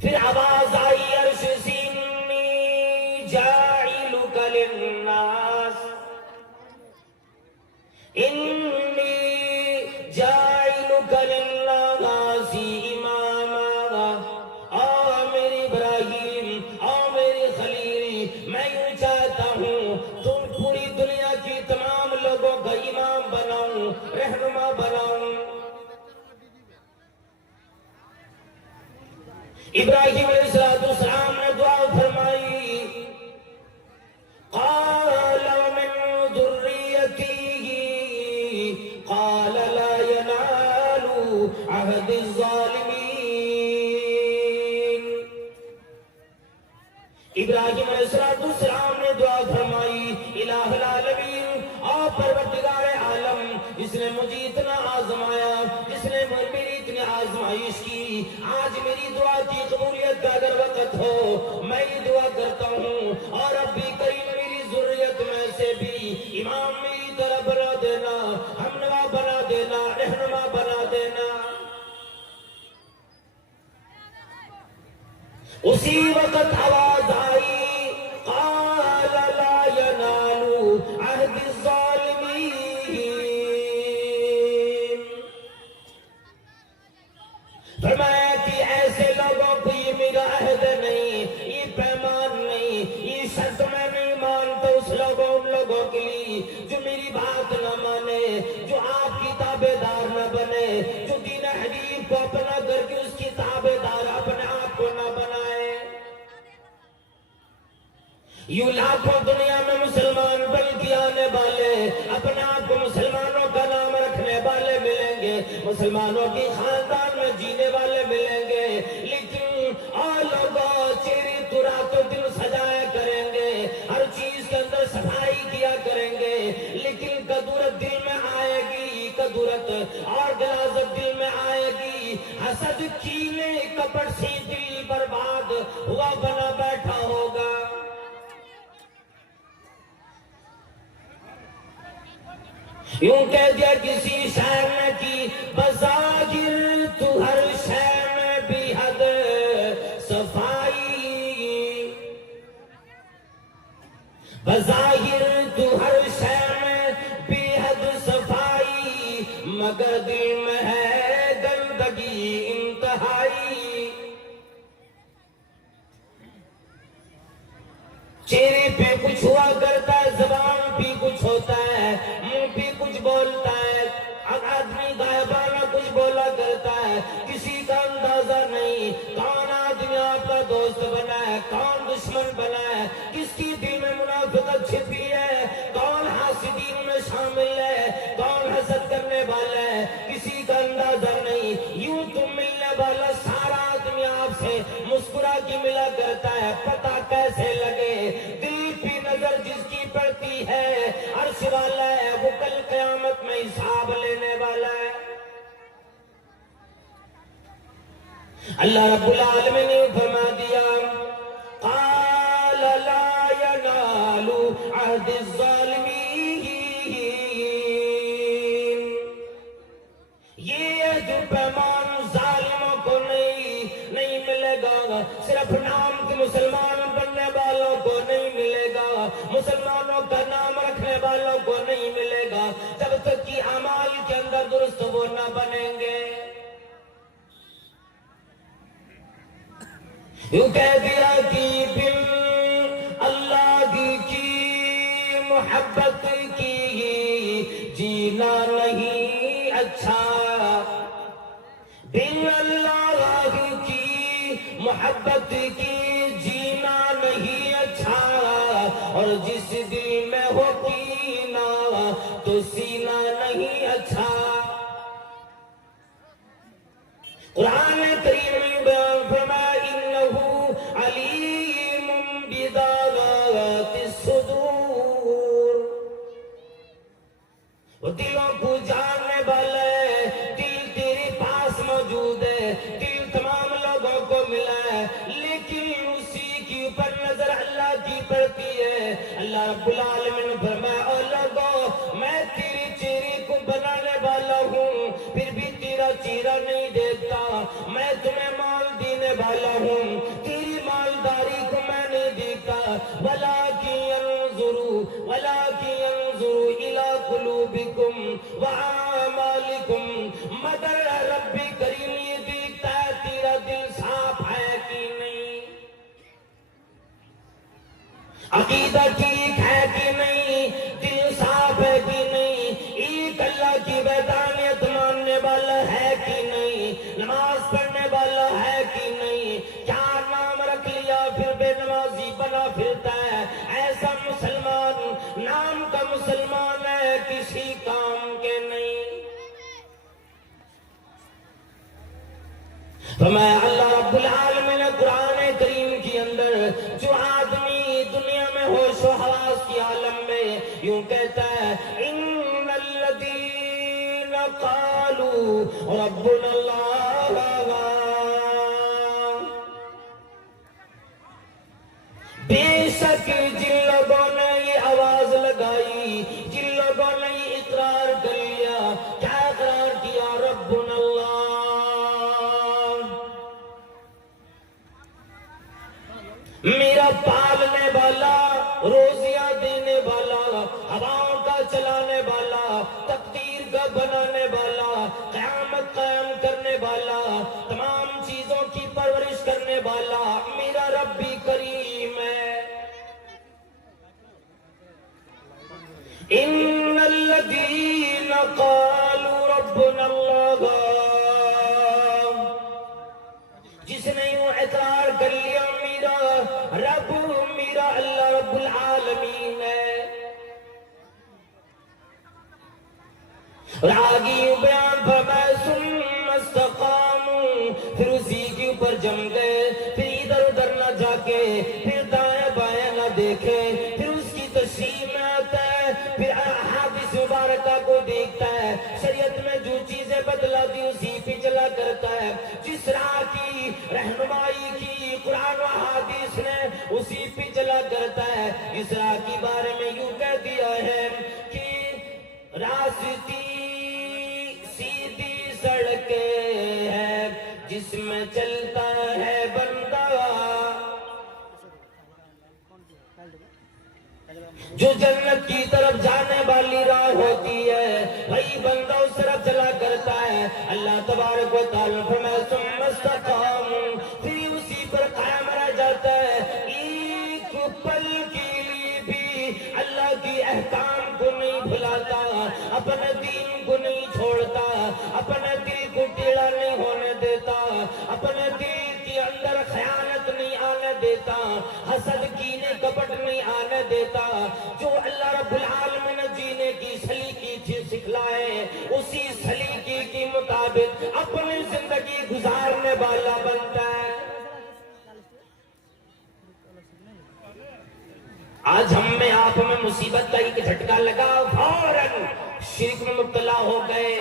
پھر آواز آئی عرش سے انی جاعلک للناس، انی جاعلک للناس اماما، آ میری ابراہیم، آ میری خلیل، میں یوں چاہتا ہوں تم پوری دنیا کی تمام لوگوں کا امام بناؤں، رہنما بناؤں۔ ابراہیم علیہ السلام نے دعا فرمائی، قال ومن ذریته قال لا ينال عهد الظالمین۔ ابراہیم علیہ السلام نے دعا فرمائی، الہ العالمین، اور پروردگار عالم، جس نے مجھے اتنا آزمایا، جس نے میری اتنی آزمائش کی، آج میری دعا کی قبولیت کا اگر وقت ہو، میں یہ دعا کرتا ہوں، اور اب بھی کریم میری ذریت میں سے بھی امام میری طرح بنا دینا، ہمنوا بنا دینا، رہنما بنا دینا۔ اسی وقت آواز آئی، قال لا ینال عہد الظالمین۔ فرمایا کہ ایسے لوگوں کو یہ میرا عہد نہیں، یہ پیمان نہیں، یہ شرط میں نہیں مانتا اس لوگوں ان لوگوں کے لیے جو میری بات نہ مانے، جو آپ کی تابع دار نہ بنے، جو دین حنیف کو اپنا کر کے اس کی تابع دار اپنے آپ کو نہ بنائے۔ یوں لاکھوں دنیا میں مسلمان بن کے آنے والے، اپنے آپ کو مسلمانوں کا نام رکھنے والے ملیں گے، مسلمانوں کی خاندان میں جینے والے ملیں گے، لیکن لوگوں چہرے تو راتوں دن سجایا کریں گے، ہر چیز کے اندر صفائی کیا کریں گے، لیکن کدورت دل میں آئے گی، کدورت اور غلاظت دل میں آئے گی، حسد کینے کپٹ سے دل برباد ہوا بنا بیٹھا ہوگا۔ یوں کہہ دیا کسی شاعر نے کہ بظاہر تو ہر شے میں بھی حد صفائی، بظاہر تو ہر شے میں بھی حد صفائی، مگر دل میں ہے گندگی انتہائی۔ چہرے پہ کچھ ہوا کرتا ہے، زبان بھی کچھ ہوتا ہے، منہ بھی کچھ بولتا ہے، آدمی غائبانہ کچھ بولا کرتا ہے، کسی کا اندازہ نہیں کون آدمی آپ کا دوست بنا ہے، کون دشمن بنا ہے، کس کی دل میں منافقت چھپی ہے، کون حاسدین میں شامل ہے، کون حسد کرنے والا ہے، کسی کا اندازہ نہیں۔ یوں تم ملنے والا سارا آدمی آپ سے مسکرا کے ملا کرتا ہے، پتہ کیسے لگے؟ دل پہ نظر جس کی پڑتی ہے، عرش والا ہے، وہ کل قیامت میں حساب لینے والا ہے۔ اللہ رب العالمین نے فرما دیا، قال لا ینال عہد الظالمین، یہ جو پیمان ظالموں کو نہیں ملے گا، صرف نام کے مسلمان بننے والوں کو نہیں ملے گا، مسلمانوں کا نام رکھنے والوں کو نہیں ملے گا، جب تک کہ اعمال کے اندر درست وہ نہ بنیں گے۔ یوں کہہ دیا کہ بن اللہ کی محبت کی جینا نہیں اچھا، بن اللہ کی محبت کی جینا نہیں اچھا، اور جس دل میں ہو کینہ تو سینا نہیں اچھا۔ قرآن کریم میں بیان فرمایا، انہو علیم بذات الصدور، وہ دلوں کو جاننے والا ہے، دل تیرے پاس موجود ہے، دل تمام لوگوں کو ملا ہے، لیکن اسی کی اوپر نظر اللہ کی پڑتی ہے۔ اللہ رب العالمین نے فرمایا، اے لوگوں، میں تیرے چہرے کو بنانے والا ہوں، پھر بھی تیرا چہرہ نہیں دیکھتا، میں تمہیں مال دینے والا ہوں، عقیدہ ٹھیک ہے کہ نہیں، دل صاف ہے کہ نہیں، ایک اللہ کی وحدانیت ماننے والا ہے کہ نہیں، نماز پڑھنے والا ہے کہ نہیں، کیا نام رکھ لیا پھر بے نمازی بنا پھرتا ہے، ایسا مسلمان نام کا مسلمان ہے کسی کام کے نہیں۔ فرمایا اللہ رب العالمین نے قرآن کریم کے اندر، جو آدمی دنیا میں ہوش و حواس کی عالم میں یوں کہتا ہے ان الذین قالوا ربنا اللہ، بے شک جن لوگوں نے یہ آواز لگائی، جن لوگوں نے یہ اقرار کر لیا، کیا اقرار کیا؟ ربنا اللہ، میرا پالنے والا، روزیاں دینے والا، ہواؤں کا چلانے والا، تقدیر کا بنانے والا، قیامت قائم کرنے والا، تمام چیزوں کی پرورش کرنے والا میرا رب بھی کریم ہے۔ ان الذین قالوا ربنا اللہ، جس نے یوں اقرار کر لیا میرا رب، میرا اللہ رب العالمین ہے، اور آگے یوں بیان فرمائے ثم استقاموا، پھر اسی کے اوپر جم گئے، پھر ادھر ادھر نہ جا کے، پھر دائیں بائیں نہ دیکھے، پھر اس کی تشریح میں آتا ہے، پھر احادیث مبارکہ کو دیکھتا ہے، شریعت میں جو چیزیں بدلا دی اسی پہ چلا کرتا ہے، جس راہ کی رہنمائی کی قرآن و حدیث نے اسی پہ چلا کرتا ہے۔ اس راہ کے بارے میں یوں کہہ دیا ہے کہ راستی سیدھی سڑکیں ہے جس میں چلتا ہے بندہ، جو جنت کی طرف جانے والی راہ ہوتی ہے وہی بندہ اس طرف چلا کرتا ہے۔ اللہ تبارک و تعالیٰ فرمائے ثم استقاموا، پھر اسی پر قائم رہ جاتا ہے، ایک پل کے لیے بھی اللہ کی احکام کو نہیں بھلاتا، اپنے دین کو نہیں چھوڑتا، اپنے دل کو ٹیڑھا نہیں ہونے دیتا، اپنے دل کے اندر خیانت نہیں آنے دیتا، حسد کینے کپٹ نہیں آنے دیتا، جو اللہ رب العالمین نے جینے کی سلیقی تھی سکھلائے اسی سلیقی کے مطابق اپنی زندگی گزارنے والا بنتا ہے۔ آج ہم میں آپ میں مصیبت کا ایک جھٹکا لگا، فوراً شرک میں مبتلا ہو گئے،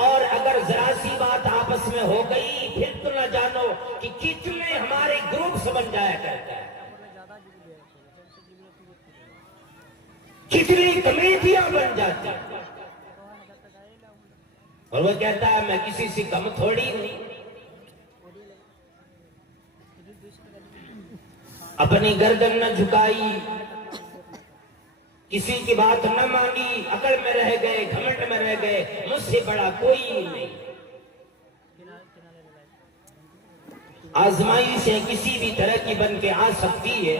اور اگر ذرا سی بات آپس میں ہو گئی پھر تو نہ جانو کہ کتنے ہمارے گروپ سمجھ جایا کرتا ہے، کتنی کمیٹیاں بن جاتی ہیں، اور وہ کہتا ہے میں کسی سے کم تھوڑی ہوں، اپنی گردن نہ جھکائی، کسی کی بات نہ مانگی، عقل میں رہ گئے، گھمنڈ میں رہ گئے، مجھ سے بڑا کوئی نہیں۔ آزمائشیں کسی بھی طرح کی بن کے آ سکتی ہے،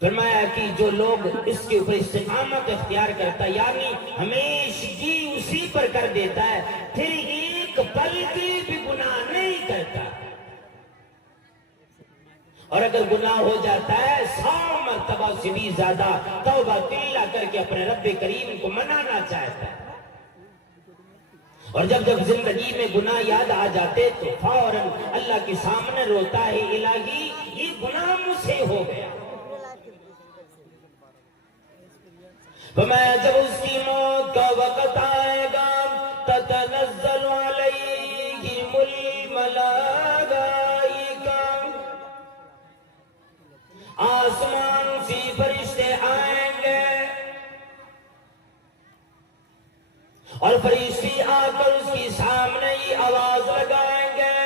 فرمایا کہ جو لوگ اس کے اوپر استقامت اختیار کرتا ہے، یعنی ہمیشگی اسی پر کر دیتا ہے، پھر ایک پل کی بھی گناہ نہیں کرتا، اور اگر گناہ ہو جاتا ہے 100 مرتبہ سے بھی زیادہ توبہ تیلا کر کے اپنے رب کریم کو منانا چاہتا ہے، اور جب جب زندگی میں گناہ یاد آ جاتے تو فوراً اللہ کے سامنے روتا ہے، الہی یہ گناہ مجھ سے ہو گیا۔ فرمایا جب اس کی موت کا وقت آئے گا تتنزل علیہم الملائکہ، آسمان سے فرشتے آئیں گے، اور فرشتے آ کر اس کی سامنے ہی آواز لگائیں گے،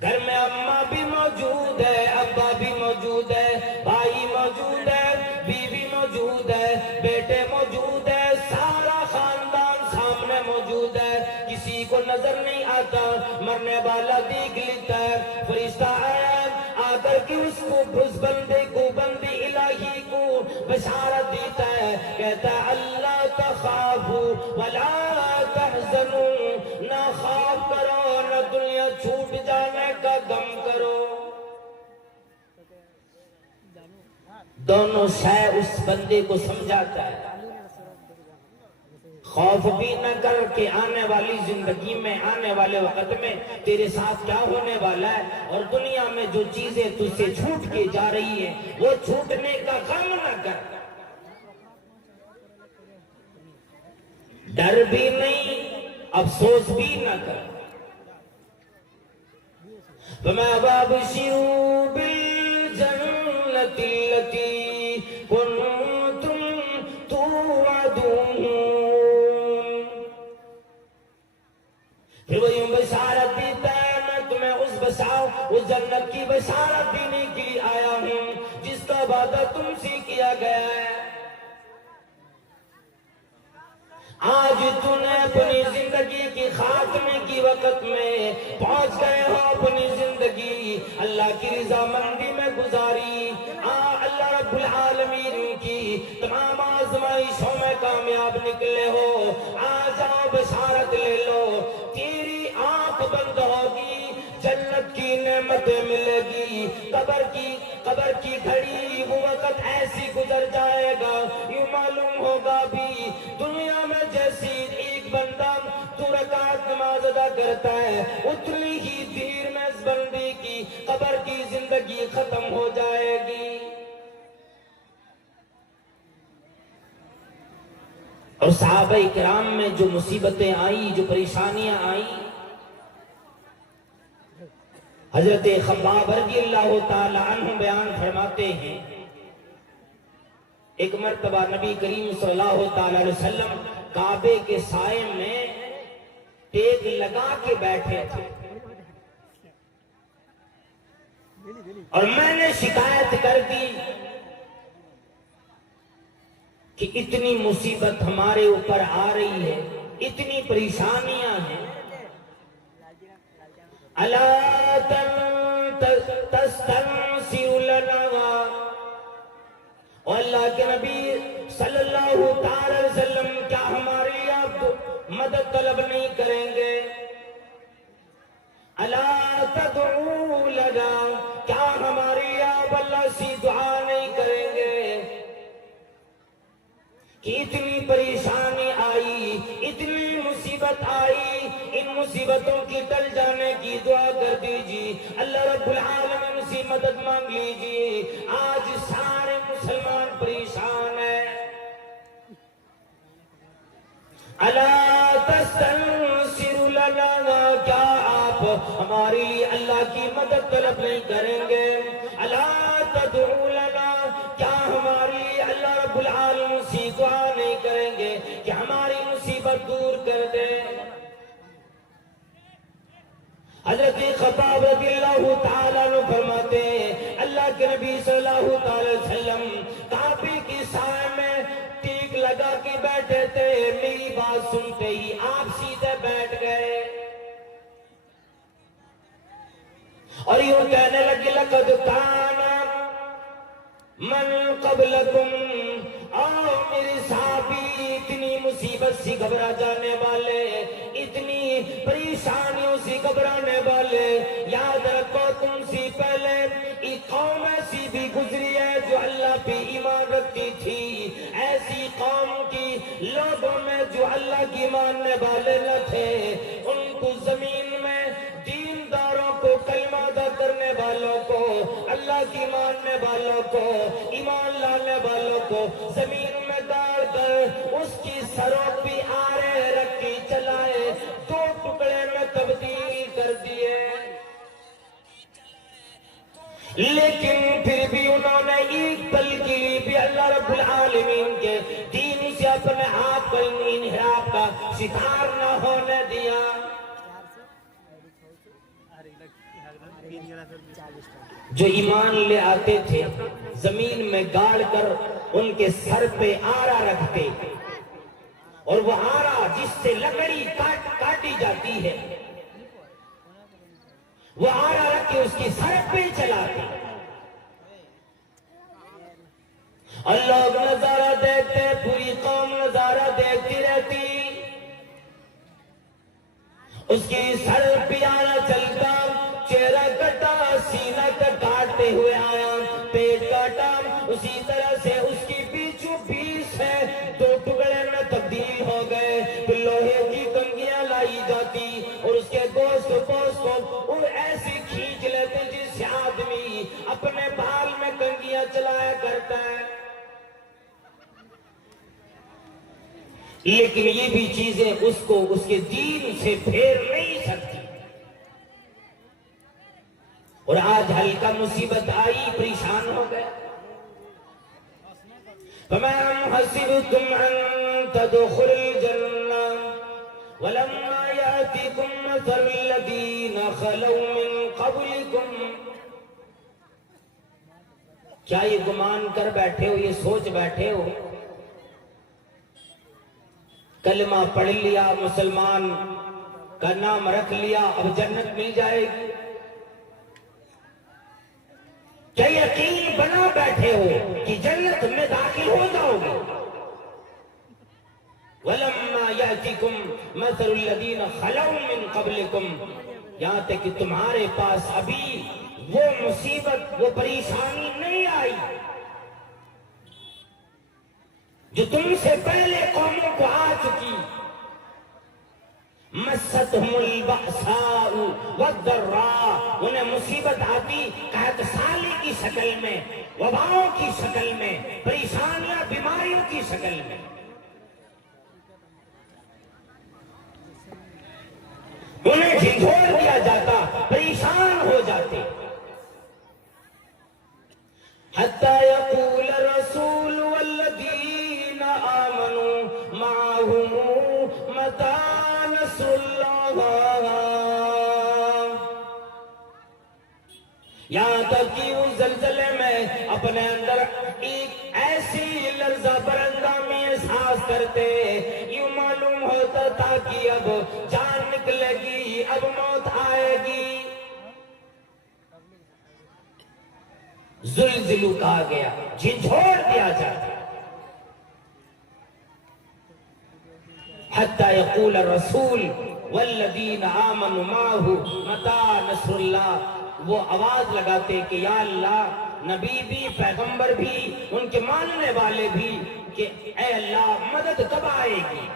گھر میں اماں بھی موجود ہے، ابا بھی موجود ہے، بھائی موجود ہے، بیوی موجود ہے، بیٹے موجود ہے، سارا خاندان سامنے موجود ہے، کسی کو نظر نہیں آتا، مرنے والا دیکھ لیتا ہے، فرشتہ آیا آ کر کے اس کو اس بندے کو بشارت دیتا ہے، کہتا ہے اللہ تخافوا ولا تحزنوا، نہ خوف کرو نہ دنیا چھوٹ جانے کا غم کرو۔ دونوں شے اس بندے کو سمجھاتا ہے۔ خوف بھی نہ کر کہ آنے والی زندگی میں، آنے والے وقت میں تیرے ساتھ کیا ہونے والا ہے، اور دنیا میں جو چیزیں تجھ سے چھوٹ کے جا رہی ہیں وہ چھوٹنے کا غم نہ کر۔ ڈر بھی نہیں، افسوس بھی نہ کر۔ فَمَا وَابْشِرُوا بِالْجَنَّةِ الَّتِي كُنْتُمْ تُوعَدُونَ۔ پھر وہ یوں بشارت دیتا ہے، میں تمہیں اس جنت کی بشارت دینے کے لیے آیا ہوں جس کا وعدہ تم سے کیا گیا ہے۔ آج تم نے اپنی زندگی کی خاتمے کی وقت میں پہنچ گئے ہو، اپنی زندگی اللہ کی رضامندی میں گزاری، اللہ رب العالمین کی تمام آزمائشوں میں کامیاب نکلے ہو۔ آ جاؤ بشارت لے لو، تیری آنکھ بند ہوگی، جنت کی نعمتیں ملے گی، قبر کی گھڑی وہ وقت ایسی گزر جائے گا، یوں معلوم ہوگا بھی دنیا میں جیسی ایک بندہ 2 رکعت نماز ادا کرتا ہے اتنی ہی دیر میں اس بندے کی قبر کی زندگی ختم ہو جائے گی۔ اور صحابہ کرام میں جو مصیبتیں آئی، جو پریشانیاں آئی، حضرت خباب رضی اللہ تعالی عنہ بیان فرماتے ہیں، ایک مرتبہ نبی کریم صلی اللہ تعالی علیہ وسلم کعبے کے سائے میں ٹیک لگا کے بیٹھے تھے، اور میں نے شکایت کر دی کہ اتنی مصیبت ہمارے اوپر آ رہی ہے، اتنی پریشانیاں ہیں، الا تستنصر لنا، اور اللہ کے نبی صلی اللہ تعالی علیہ وسلم کیا ہماری آپ مدد طلب نہیں کریں گے؟ الا تدعو لنا، کیا ہماری آپ اللہ سے دعا نہیں کریں گے؟ کہ اتنی پریشانی آئی، اتنی مصیبت آئی، ان مصیبتوں کی ٹل جانے کی دعا کر دیجیے، اللہ رب العالمین سے مدد مانگ لیجیے۔ آج سارے مسلمان پریشان ہیں۔ الا تستنصر لنا، کیا آپ ہماری اللہ کی مدد طلب نہیں کریں گے؟ الا تدعو لنا، کیا ہماری اللہ رب العالمین سے دعا نہیں کریں گے کہ ہماری مصیبت دور کر دے؟ حضرت خباب رضی اللہ تعالیٰ عنہ فرماتے ہیں، اللہ کے نبی صلی اللہ تعالی وسلم کعبے کی سائے میں ٹیک لگا کے بیٹھے تھے، میری بات سنتے ہی آپ سیدھے بیٹھ گئے اور یوں کہنے لگے، لقد کان من قبلکم، آؤ میرے صحابی اتنی مصیبت سے گھبرا جانے والے، اتنی پریشانیوں سے گھبرانے والے، یاد رکھو تم سے پہلے ایک قوم ایسی بھی گزری ہے جو اللہ پہ ایمان رکھتی تھی، ایسی قوم کی لوگوں میں جو اللہ کی ماننے والے نہ تھے، ان کو زمین میں دینداروں کو، کلمہ ادا کرنے والوں کو، اللہ کی ماننے والوں کو، ایمان لانے والوں کو زمین میں ڈال کر اس کی سروں پہ آرے رکھ کے چلائے، 2 ٹکڑے میں تبدیل کر دیے، لیکن پھر بھی انہوں نے ایک پل کے لیے بھی اللہ رب العالمین کے دین سے اپنے آپ کو انحراف کا شکار نہ ہونے دیا۔ جو ایمان لے آتے تھے زمین میں گاڑ کر ان کے سر پہ آرا رکھتے، اور وہ آرا جس سے لکڑی کاٹی جاتی ہے وہ آرا رکھ کے اس کی سر پہ چلاتے، اور لوگ نظارہ دیکھتے، پوری قوم نظارہ دیکھتی رہتی، اس کی سر پیارا چلتا، چہرہ کٹا، سینہ کاٹتے ہوئے آیا، پیٹ کاٹا، اسی طرح سے اس کی بیچو بیچ ہے دو ٹکڑے میں تبدیل ہو گئے، پھر لوہے کی کنگیاں لائی جاتی اور اس کے گوشت کو ایسی کھینچ لیتے جس سے آدمی اپنے بال میں کنگیاں چلایا کرتا ہے، لیکن یہ بھی چیزیں اس کو اس کے دین سے پھیر نہیں سکتی۔ اور آج ہلکا مصیبت آئی، پریشان ہو گئے۔ فَمَا حَسِبْتُمْ أَن تَدْخُلُوا الْجَنَّةَ وَلَمَّا يَأْتِكُم مَّثَلُ الَّذِينَ خَلَوْا مِن قَبْلِكُمْ، کیا یہ گمان کر بیٹھے ہو، یہ سوچ بیٹھے ہو کلمہ پڑھ لیا، مسلمان کا نام رکھ لیا، اب جنت مل جائے گی؟ کیا یقین بنا بیٹھے ہو کہ جنت میں داخل ہو جاؤ گے؟ وَلَمَّا يَأْتِكُمْ مَثَلُ الَّذِينَ خَلَوْا مِن قَبْلِكُمْ، یہاں تک کہ تمہارے پاس ابھی وہ مصیبت، وہ پریشانی نہیں آئی جو تم سے پہلے قوموں کو آ چکی۔ مَسَّتْهُمُ الْبَأْسَاءُ وَالضَّرَّاءُ، انہیں مصیبت آتی قحط سالی کی شکل میں، وباؤں کی شکل میں، پریشانیاں بیماریوں کی شکل میں، انہیں جھنجھوڑ دیا جاتا، پریشان ہو جاتے۔ حَتَّى يَقُولَ الرَّسُولُ وَالَّذِينَ آمَنُوا مَعَهُ مَتَىٰ نَصْرُ اللَّهِ، یہاں تک کہ اس زلزلے میں اپنے اندر ایک ایسی لرزہ برہنگامی احساس کرتے، یوں معلوم ہوتا تھا کہ اب جان نکلے گی، اب موت آئے گی۔ زلزلو کہا گیا، جھنجھوڑ دیا جاتا۔ حتی یقول الرسول والذین آمنوا معه متی نصر اللہ، وہ آواز لگاتے کہ یا اللہ، نبی بھی، پیغمبر بھی، ان کے ماننے والے بھی، کہ اے اللہ مدد کب آئے گی؟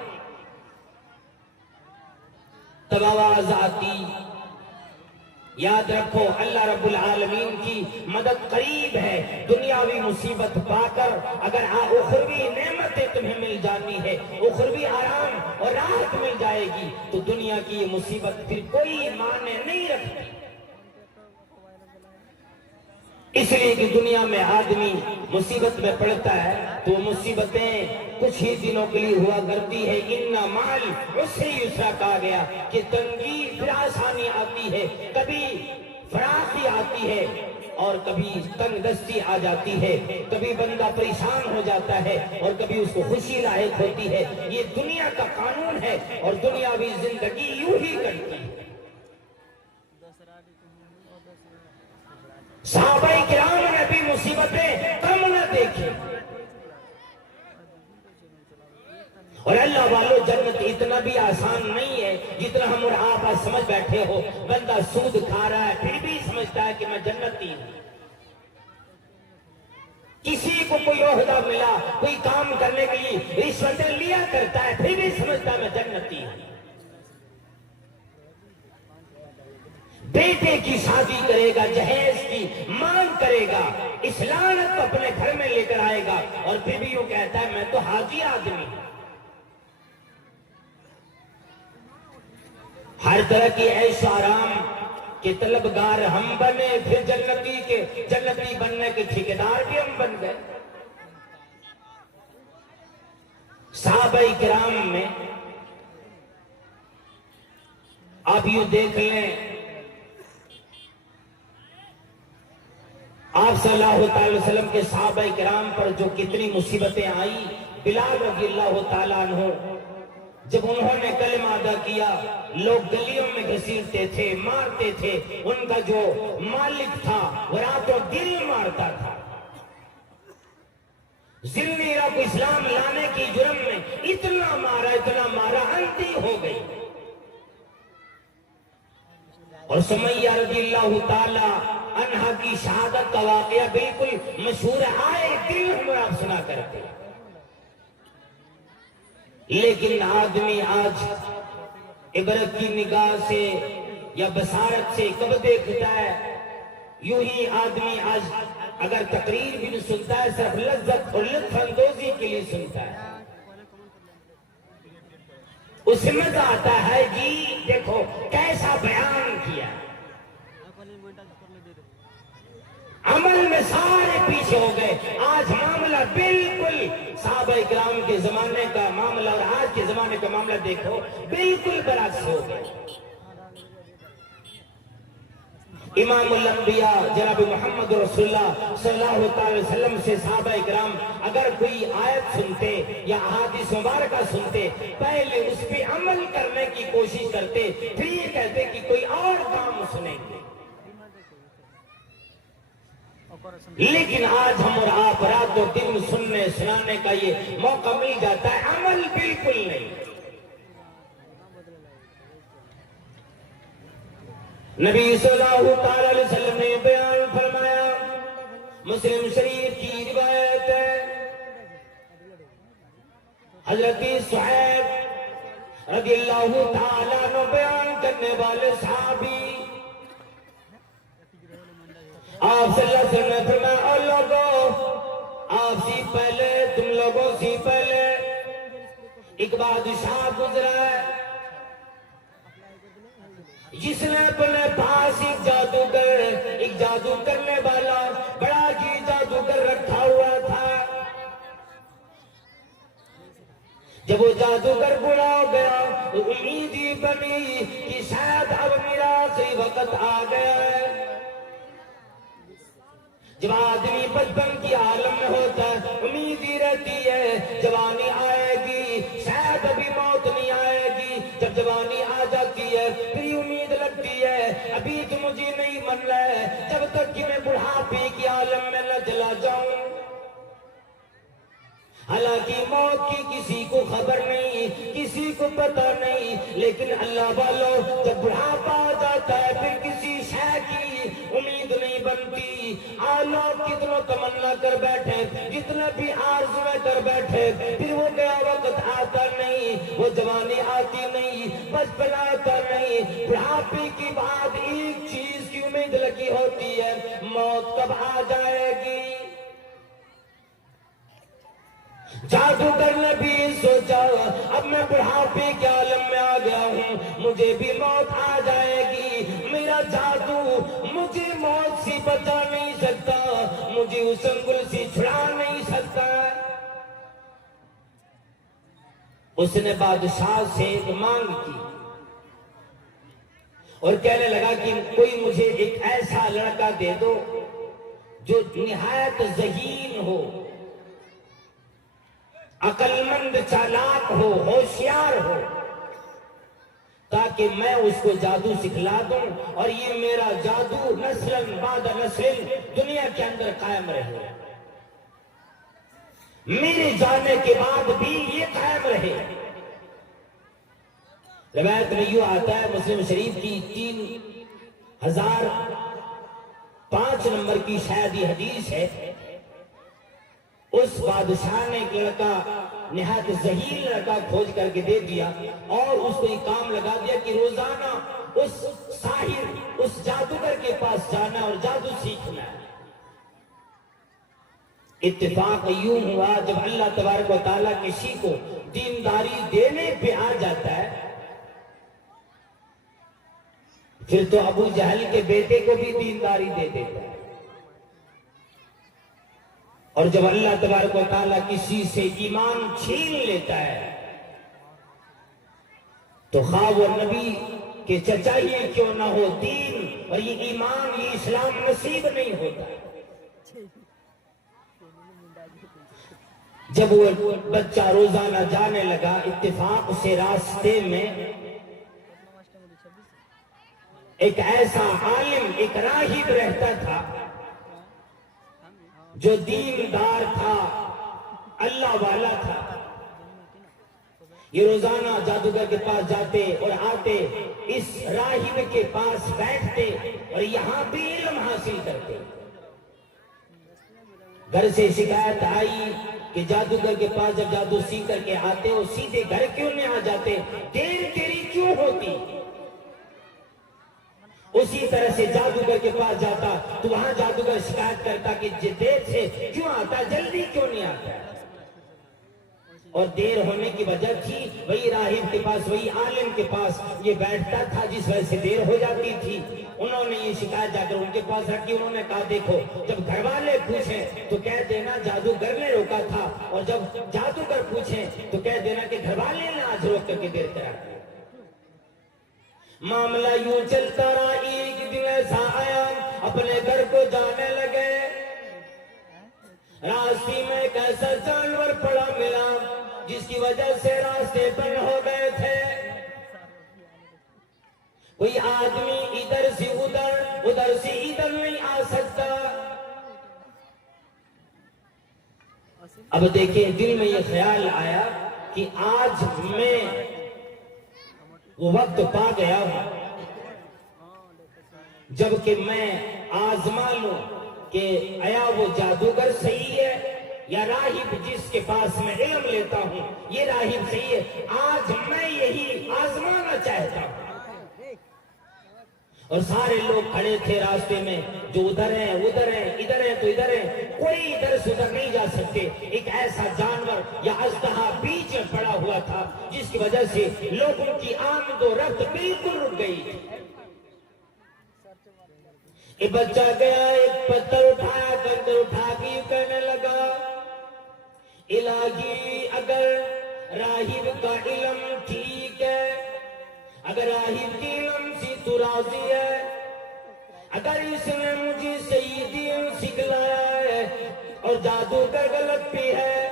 تب آواز آتی، یاد رکھو اللہ رب العالمین کی مدد قریب ہے۔ دنیاوی مصیبت پا کر اگر اخروی نعمتیں تمہیں مل جانی ہے، اخروی آرام اور راحت مل جائے گی، تو دنیا کی یہ مصیبت پھر کوئی معنی نہیں رکھتی۔ اس لیے کہ دنیا میں آدمی مصیبت میں پڑتا ہے تو مصیبتیں کچھ ہی دنوں کے لیے ہوا کرتی ہے۔ اِنَّ مَعَ الْعُسْرِ یُسْرًا کہا گیا کہ تنگی پھر آسانی آتی ہے، کبھی فراخی آتی ہے اور کبھی تنگ دستی آ جاتی ہے، کبھی بندہ پریشان ہو جاتا ہے اور کبھی اس کو خوشی لاحق ہوتی ہے۔ یہ دنیا کا قانون ہے اور دنیاوی زندگی یوں ہی کرتی ہے۔ صحابہ کرام نے بھی مصیبتیں کم نہ دیکھی، اور اللہ والو جنت اتنا بھی آسان نہیں ہے جتنا ہم اور آپ آج سمجھ بیٹھے ہو۔ بندہ سود کھا رہا ہے پھر بھی سمجھتا ہے کہ میں جنتی ہوں، کسی کو کوئی عہدہ ملا، کوئی کام کرنے کے لیے رشوتیں لیا کرتا ہے پھر بھی سمجھتا ہے میں جنتی ہوں۔ بیٹے کی شادی کرے گا، جہیز کی مانگ کرے گا، اس لعنت کو اپنے گھر میں لے کر آئے گا اور پھر بھی یوں کہتا ہے میں تو حاجی آدمی ہوں۔ ہر طرح کی عیش و آرام کے طلبگار ہم بنے، پھر جنتی بننے کے ٹھیکیدار بھی ہم بن گئے۔ صحابہ کرام میں آپ یوں دیکھ لیں، آپ صلی اللہ تعالی وسلم کے صحابہ کرام پر جو کتنی مصیبتیں آئی۔ بلال رضی اللہ تعالیٰ عنہ جب انہوں نے کلمہ ادا کیا، لوگ گلیوں میں گھسیٹتے تھے، مارتے تھے، ان کا جو مالک تھا وہ راتوں دن مارتا تھا۔ زنیرہ کو اسلام لانے کی جرم میں اتنا مارا اندھی ہو گئی. اور سمیہ رضی اللہ تعالی عنہا کی شہادت کا واقعہ بالکل مشہور آئے دن ہم آپ سنا کرتے. لیکن آدمی آج عبرت کی نگاہ سے یا بصارت سے کب دیکھتا ہے؟ یوں ہی آدمی آج اگر تقریر بھی نہیں سنتا ہے، صرف لذت اور لطف اندوزی کے لیے سنتا ہے. اسے مزہ آتا ہے جی دیکھو کیسا بیان کیا. عمل میں سارے پیچھے ہو گئے. آج معاملہ بالکل صحابہ اکرام کے زمانے کا معاملہ اور آج کے زمانے کا معاملہ دیکھو بالکل برعکس ہو گئے. امام الانبیاء جناب محمد رسول اللہ صلی اللہ علیہ وسلم سے صحابہ اکرام اگر کوئی آیت سنتے یا احادیث مبارکہ سنتے، پہلے اس پہ عمل کرنے کی کوشش کرتے، پھر یہ کہتے کہ کوئی اور کام سنیں گے. لیکن آج ہم اور آپ رات و دن سننے سنانے کا یہ موقع مل جاتا ہے، عمل بالکل نہیں. نبی صلی اللہ علیہ وسلم نے بیان فرمایا، مسلم شریف کی روایت ہے، حضرت صہیب رضی اللہ تعالیٰ عنہ بیان کرنے والے صحابی آپ صلی اللہ علیہ وسلم نے فرمایا، اور لوگوں آپ سے پہلے، تم لوگوں سے پہلے ایک بادشاہ گزرا ہے جس نے اپنے پاس ایک جادو کرنے والا بڑا جی جادوگر رکھا ہوا تھا. جب وہ جادوگر بڑا ہو گیا تو امید ہی بنی کہ شاید اب میرا آخری وقت آ گیا ہے. جب آدمی بچپن کی عالم میں ہوتا ہے امید ہی رہتی ہے جوانی آئے گی، شاید ابھی موت نہیں آئے گی. جب جوانی آ جاتی ہے پھر امید لگتی ہے ابھی تو مجھے نہیں من رہا ہے جب تک کہ میں بڑھاپے کی عالم میں نہ چلا جاؤں. حالانکہ موت کی کسی کو خبر نہیں، کسی کو پتہ نہیں، لیکن اللہ والوں جب بڑھاپا آ جاتا ہے پھر کسی شے کی امید نہیں بنتی. لوگ کتنا تمنا کر بیٹھے، جتنا بھی آرزویں کر بیٹھے، پھر وہ گیا وقت آتا نہیں، وہ جوانی آتی نہیں، بچپن آتا نہیں. بڑھاپے کی بعد ایک چیز کی امید لگی ہوتی ہے، موت کب آ جائے گی. جادوگر نے بھی سوچا اب میں بڑھاپے کے عالم میں آ گیا ہوں، مجھے بھی موت آ جائے گی. میرا جادو مجھے موت سے بچا نہیں سکتا، مجھے اس انگل سے چھڑا نہیں سکتا. اس نے بادشاہ سے ایک مانگ کی اور کہنے لگا کہ کوئی مجھے ایک ایسا لڑکا دے دو جو نہایت ذہین ہو، عقل مند، چالاک ہو، ہوشیار ہو، تاکہ میں اس کو جادو سکھلا دوں اور یہ میرا جادو نسل بعد نسل دنیا کے اندر قائم رہے، میرے جانے کے بعد بھی یہ قائم رہے. روایت میں یوں آتا ہے، مسلم شریف کی 3005 نمبر کی شاید یہ حدیث ہے، اس بادشاہ نے ایک لڑکا، نہایت ذہین لڑکا کھوج کر کے دے دیا اور اس کو یہ کام لگا دیا کہ روزانہ اس ساحر، اس جادوگر کے پاس جانا اور جادو سیکھنا ہے. اتفاق یوں ہوا جب اللہ تبارک و تعالیٰ کسی کو دینداری دینے پہ آ جاتا ہے پھر تو ابو جہل کے بیٹے کو بھی دینداری دے دیتا ہے. اور جب اللہ تبارک و تعالیٰ کسی سے ایمان چھین لیتا ہے تو خواہ وہ نبی کے چچا ہی کیوں نہ ہو، دین اور یہ ایمان، یہ اسلام نصیب نہیں ہوتا. جب وہ بچہ روزانہ جانے لگا، اتفاق سے راستے میں ایک ایسا عالم، ایک راہب رہتا تھا جو دیندار تھا، اللہ والا تھا. یہ روزانہ جادوگر کے پاس جاتے اور آتے، اس راہب کے پاس بیٹھتے اور یہاں بھی علم حاصل کرتے. گھر سے شکایت آئی کہ جادوگر کے پاس جب جادو سیکھ کر کے آتے اور سیدھے گھر کیوں نہیں آ جاتے، دیر تیری کیوں ہوتی؟ اسی طرح سے جادوگر کے پاس جاتا تو وہاں جادوگر شکایت کرتا کہ دیر سے کیوں آتا، جلدی کیوں نہیں آتا. اور دیر ہونے کی وجہ تھی وہی راہب کے پاس، وہی عالم کے پاس یہ بیٹھتا تھا جس وجہ سے دیر ہو جاتی تھی. انہوں نے یہ شکایت جا کر ان کے پاس رکھی. انہوں نے کہا دیکھو، جب گھر والے پوچھیں تو کہہ دینا جادوگر نے روکا تھا، اور جب جادوگر پوچھیں تو کہہ دینا کہ گھر والے نے آج روک کر کے دیر کرا. معاملہ یوں چلتا رہا. ایک دن ایسا آیا، اپنے گھر کو جانے لگے، راستے میں ایک ایسا جانور پڑا ملا جس کی وجہ سے راستے بند ہو گئے تھے. کوئی آدمی ادھر سے ادھر، ادھر سے ادھر نہیں آ سکتا. اب دیکھیں، دل میں یہ خیال آیا کہ آج میں وہ وقت پا گیا ہوں جبکہ میں آزما لوں کہ آیا وہ جادوگر صحیح ہے یا راہب جس کے پاس میں علم لیتا ہوں یہ راہب صحیح ہے. آج میں یہی آزمانا چاہتا ہوں. اور سارے لوگ کھڑے تھے راستے میں، جو ادھر ہیں ادھر ہیں، ادھر ہیں تو ادھر ہیں، کوئی ادھر سے ادھر نہیں جا سکتے. ایک ایسا جانور یا اژدہا بیچ میں پڑا ہوا تھا جس کی وجہ سے لوگوں کی آمد و رفت بالکل رک گئی. ایک بچہ گیا، ایک پتھر اٹھایا، کنکر اٹھا کے کہنے لگا، الہی اگر راہب کا علم ٹھیک ہے، اگر راہب کی علم سے تو راضی ہے، اگر اس نے مجھے صحیح دین سکھلایا ہے اور جادوگر غلط بھی ہے،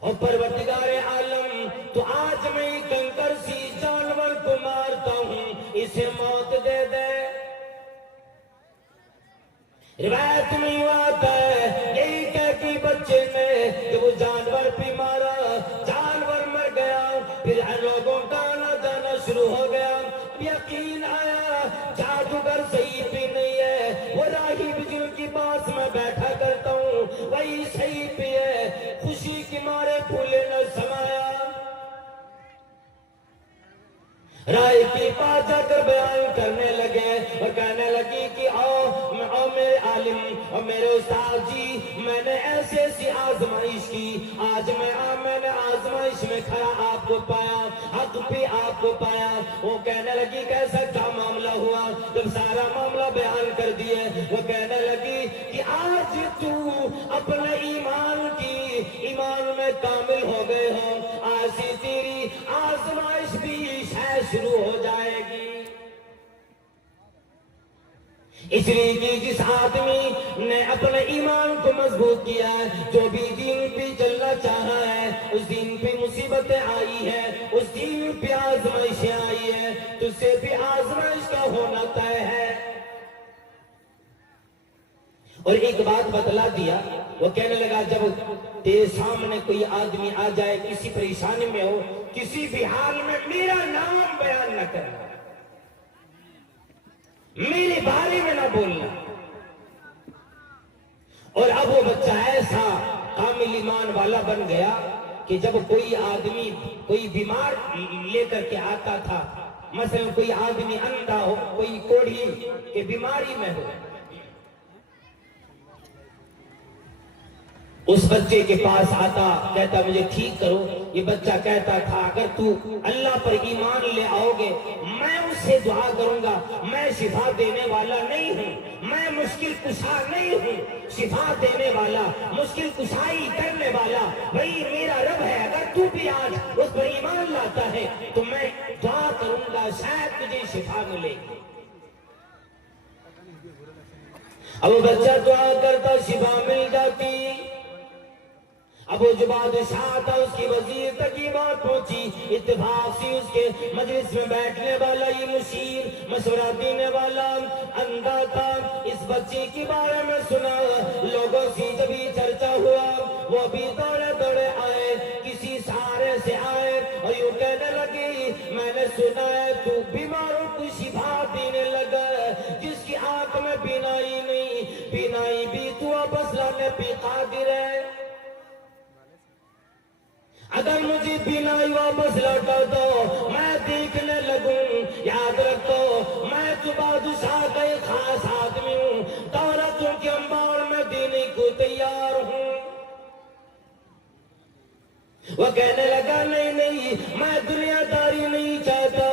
اور پروردگار عالم تو آج میں کنکر سی جانور کو مارتا ہوں، اسے موت دے دے. روایت میں یوں آتا ہے، یہی کہہ کے بچے نے کہ وہ جانور بھی مارا، جانور مر گیا. پھر لوگوں کا آنا جانا شروع ہو گیا. یقین آیا جادوگر صحیح بھی نہیں ہے، وہ راہب جن کے پاس میں بیٹھا کرتا ہوں وہی صحیح بھی ہے. خوشی کے مارے پھولے نہ سمایا. رائے کے پاس جا کر بیان کرنے لگے اور کہنے لگی کہ آؤ میرے عالم اور میرے استاد جی، میں نے ایسی ایسی آزمائش کی، آج میں نے آزمائش میں کھڑا آپ کو پایا، حق بھی آپ کو پایا. وہ کہنے لگی کیسا کیا معاملہ ہوا؟ جب سارا معاملہ بیان کر دیے وہ کہنے لگی کہ آج تو اپنے ایمان میں کامل ہو گئے ہو، آج سے تیری آزمائش بھی شروع ہو جائے گی. اس لیے کہ جس آدمی نے اپنے ایمان کو مضبوط کیا ہے، جو بھی دین پہ چلنا چاہا ہے، اس دین پہ مصیبتیں آئی ہے، اس دین پہ آزمائشیں آئی ہے، تو سے بھی آزمائش کا ہونا طے ہے. اور ایک بات بتلا دیا، وہ کہنے لگا جب تیرے سامنے کوئی آدمی آ جائے، کسی پریشانی میں ہو، کسی بھی حال میں میرا نام بیان نہ کرنا، میرے بارے میں نہ بولنا. اور اب وہ بچہ ایسا کامل ایمان والا بن گیا کہ جب کوئی آدمی کوئی بیمار لے کر کے آتا تھا، مثلا کوئی آدمی اندھا ہو، کوئی کوڑھی کے بیماری میں ہو، اس بچے کے پاس آتا، کہتا مجھے ٹھیک کرو. یہ بچہ کہتا تھا اگر تو اللہ پر ایمان لے آؤ گے میں اس سے دعا کروں گا. میں شفا دینے والا نہیں ہوں، میں مشکل کشا نہیں ہوں، شفا دینے والا، مشکل کشائی کرنے والا وہی میرا رب ہے. اگر تو بھی آج اس پر ایمان لاتا ہے تو میں دعا کروں گا، شاید تجھے شفا ملے گی. اب وہ بچہ دعا کرتا، شفا مل جاتی. اب وہ جو بادشاہ تھا اس کی وزیر تک یہ بات پہنچی، اتفاق سے اس کے مجلس میں بیٹھنے والا یہ مشیر، مشورہ دینے والا اندھا تھا. اس بچے کے بارے میں سنا، لوگوں سے جب یہ چرچا ہوا وہ بھی دوڑے دوڑے آئے، کسی سہارے سے آئے اور یوں کہنے لگی میں نے سنا ہے تو بیماروں کو شفا دینے لگا، جس کی آنکھ میں بینائی نہیں، بینائی بھی تو واپس لانے پہ قادر ہے۔ اگر مجھے بینائی واپس لوٹا دو میں دیکھنے لگوں، یاد رکھو میں تو بادشاہ کا ایک خاص آدمی ہوں، دولتوں کے انبار میں دینے کو تیار ہوں۔ وہ کہنے لگا نہیں نہیں میں دنیا داری نہیں چاہتا،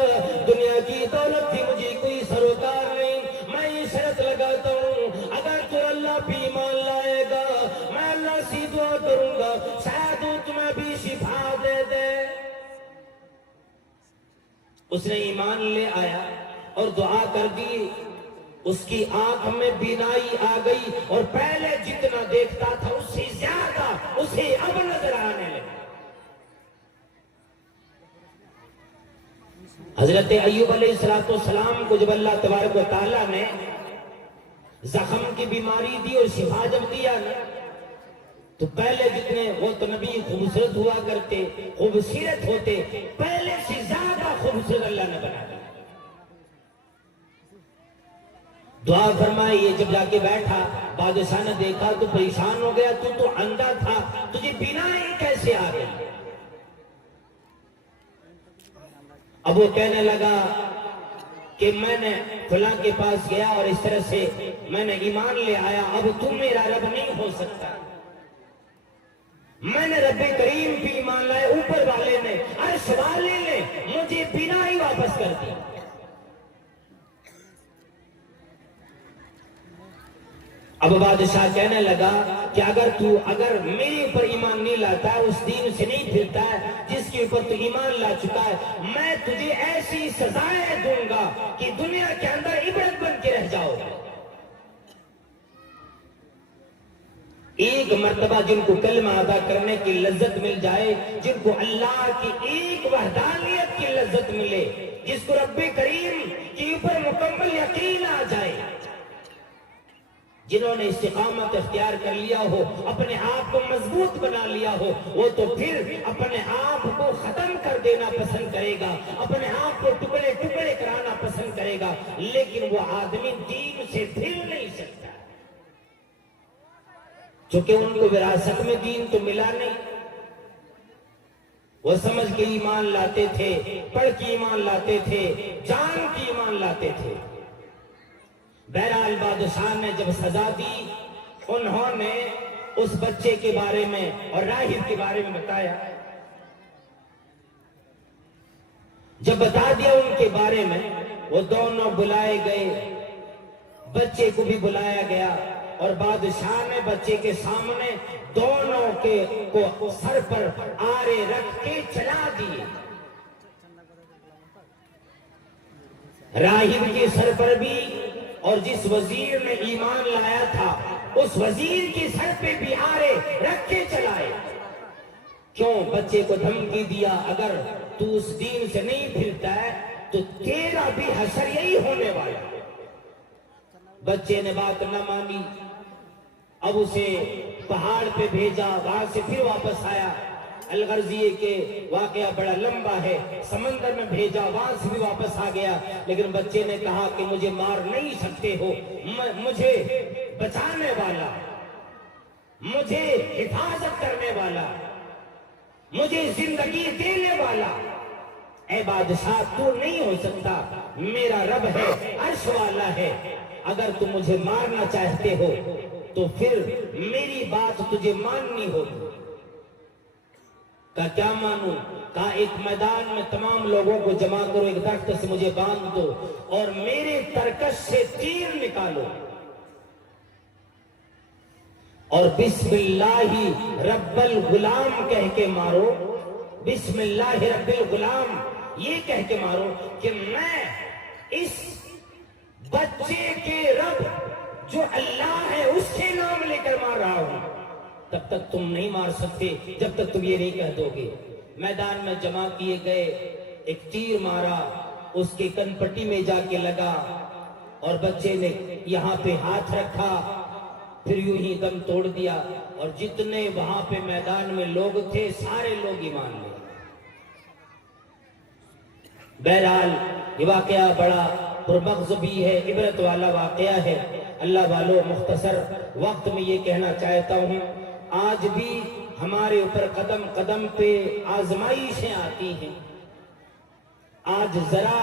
دنیا کی دولت کی مجھے کوئی سروکار نہیں، میں یہ شرط لگاتا ہوں اگر تو اللہ پہ ایمان لائے گا میں اللہ سے دعا کروں گا شاید وہ تمہیں بھی شفا دے دے۔ اس نے ایمان لے آیا اور دعا کر دی، اس کی آنکھ میں بینائی آ گئی اور پہلے جتنا دیکھتا تھا اس سے زیادہ اسے اب نظر آنے لگا۔ حضرت ایوب علیہ السلام کو جب اللہ تبارک و تعالیٰ نے زخم کی بیماری دی اور شفا جب دیا نا تو پہلے جتنے وہ تو نبی خوبصورت ہوا کرتے، خوبصورت ہوتے، پہلے سے زیادہ خوبصورت اللہ نے بنا دیا۔ دعا فرمائی، یہ جب جا کے بیٹھا بادشاہ نے دیکھا تو پریشان ہو گیا، تو اندھا تھا تجھے بینائی کیسے آ گئی؟ اب وہ کہنے لگا کہ میں نے فلاں کے پاس گیا اور اس طرح سے میں نے ایمان لے آیا، اب تم میرا رب نہیں ہو سکتا۔ میں نے رب کریم بھی ایمان لائے، اوپر والے نے عرش والے نے مجھے بینائی واپس کر دی۔ اب بادشاہ کہنے لگا کہ اگر میرے اوپر ایمان نہیں لاتا ہے، اس دین سے نہیں پھرتا ہے جس کے اوپر تو ایمان لا چکا ہے، میں تجھے ایسی سزائیں دوں گا کہ دنیا کے اندر عبرت بن کے رہ جاؤ۔ ایک مرتبہ جن کو کلمہ ادا کرنے کی لذت مل جائے، جن کو اللہ کی ایک وحدانیت کی لذت ملے، جس کو رب کریم کے اوپر مکمل یقین آ جائے، جنہوں نے استقامت اختیار کر لیا ہو، اپنے آپ کو مضبوط بنا لیا ہو، وہ تو پھر اپنے آپ کو ختم کر دینا پسند کرے گا، اپنے آپ کو ٹکڑے ٹکڑے کرانا پسند کرے گا، لیکن وہ آدمی دین سے پھر نہیں سکتا چونکہ ان کو وراثت میں دین تو ملا نہیں۔ وہ سمجھ کے ایمان لاتے تھے، پڑھ کے ایمان لاتے تھے، جان کی ایمان لاتے تھے۔ بہرحال بادشاہ نے جب سزا دی، انہوں نے اس بچے کے بارے میں اور راہب کے بارے میں بتایا۔ جب بتا دیا ان کے بارے میں، وہ دونوں بلائے گئے، بچے کو بھی بلایا گیا اور بادشاہ نے بچے کے سامنے دونوں کو سر پر آرے رکھ کے چلا دیے۔ راہب کے سر پر بھی، اور جس وزیر نے ایمان لایا تھا اس وزیر کی سر پہ بھی آرے رکھ کے چلائے۔ کیوں؟ بچے کو دھمکی دیا اگر تو اس دین سے نہیں پھرتا ہے تو تیرا بھی حشر یہی ہونے والا۔ بچے نے بات نہ مانی، اب اسے پہاڑ پہ بھیجا، وہاں سے پھر واپس آیا۔ الغرض یہ کہ واقعہ بڑا لمبا ہے، سمندر میں بھیجا، وہاں سے بھی واپس آ گیا، لیکن بچے نے کہا کہ مجھے مار نہیں سکتے ہو، مجھے بچانے والا، مجھے حفاظت کرنے والا، مجھے زندگی دینے والا اے بادشاہ تو نہیں ہو سکتا، میرا رب ہے، عرش والا ہے، اگر تم مجھے مارنا چاہتے ہو تو پھر میری بات تجھے ماننی ہوگی۔ کیا مانوں؟ کہا ایک میدان میں تمام لوگوں کو جمع کرو، ایک درخت سے مجھے باندھ دو اور میرے ترکش سے تیر نکالو اور بسم اللہ رب الغلام کہہ کے مارو، بسم اللہ رب الغلام یہ کہہ کے مارو کہ میں اس بچے کے رب جو اللہ ہے اس کے نام لے کر مار رہا ہوں، تب تک تم نہیں مار سکتے جب تک تم یہ نہیں کہہ دو گے۔ میدان میں جمع کیے گئے، ایک تیر مارا، اس کے کن پٹی میں جا کے لگا اور بچے نے یہاں پہ ہاتھ رکھا پھر یوں ہی دم توڑ دیا اور جتنے وہاں پہ میدان میں لوگ تھے سارے لوگ ایمان لے. بہرحال یہ واقعہ بڑا پرمغز بھی ہے، عبرت والا واقعہ ہے. اللہ والو، مختصر وقت میں یہ کہنا چاہتا ہوں، آج بھی ہمارے اوپر قدم قدم پہ آزمائشیں آتی ہیں. آج ذرا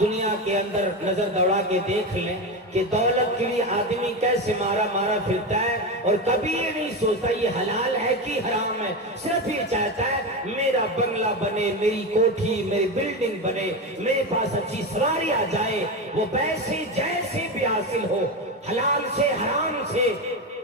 دنیا کے اندر نظر دوڑا کے دیکھ لیں کہ دولت کے لیے آدمی کیسے مارا مارا پھرتا ہے، اور کبھی یہ نہیں سوچتا یہ حلال ہے کہ حرام ہے. صرف یہ چاہتا ہے میرا بنگلہ بنے، میری کوٹھی، میری بلڈنگ بنے، میرے پاس اچھی سواری آ جائے. وہ پیسے جیسے بھی حاصل ہو، حلال سے حرام سے،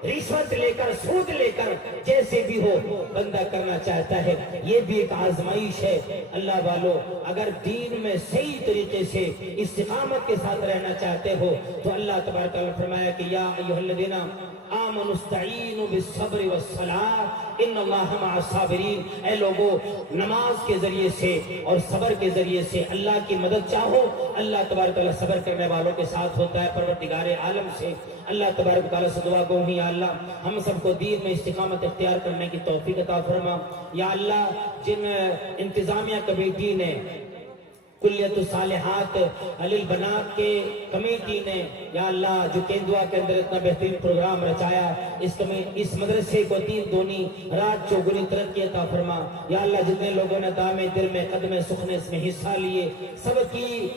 رشوت لے کر، سود لے کر، جیسے بھی ہو بندہ کرنا چاہتا ہے. یہ بھی ایک آزمائش ہے. اللہ والو، اگر دین میں صحیح طریقے سے استقامت کے ساتھ رہنا چاہتے ہو تو اللہ تبارک و تعالیٰ نے فرمایا کہ یا ایھا الذین آمنوا استعینوا بالصبر والصلاۃ ان اللہ مع الصابرین. اے لوگو، نماز کے ذریعے سے اور صبر کے ذریعے سے اللہ کی مدد چاہو. اللہ تبارک و تعالیٰ صبر کرنے والوں کے ساتھ ہوتا ہے. پروردگار عالم سے اللہ تبارک و تعالیٰ سے دعا گو ہی، یا اللہ ہم سب کو دین میں استقامت اختیار کرنے کی توفیق عطا فرما. یا اللہ، جن انتظامیہ کمیٹی نے، کلیت الصالحات للبنات کے کمیٹی نے، یا اللہ جو کیندوا کے اندر اتنا بہترین پروگرام رچایا، اس مدرسے کو دین دونی رات چوگنی ترقی عطا فرما. یا اللہ جتنے لوگوں نے دامے دل میں قدم سخن اس میں حصہ لیے، سب کی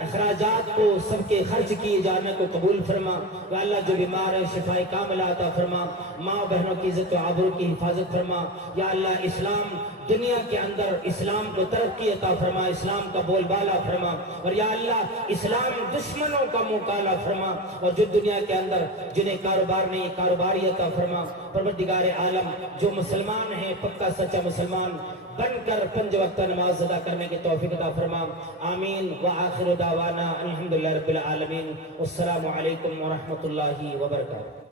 اخراجات کو، سب کے خرچ کیے جانے کو قبول فرما. یا اللہ جو بیمار ہیں شفاء کاملہ عطا فرما. ماں بہنوں کی عزت و آبرو کی حفاظت فرما. یا اللہ اسلام دنیا کے اندر، اسلام کو ترقی عطا فرما، اسلام کا بول بالا فرما. اور یا اللہ اسلام دشمنوں کا منہ کالا فرما. اور جو دنیا کے اندر جنہیں کاروبار نہیں، کاروباری عطا فرما. پروردگار عالم، جو مسلمان ہیں پکا سچا مسلمان بن کر 5 وقت نماز ادا کرنے کی توفیق عطا فرما. آمین. وآخر دعوانا الحمدللہ رب العالمین. والسلام علیکم ورحمۃ اللہ وبرکاتہ.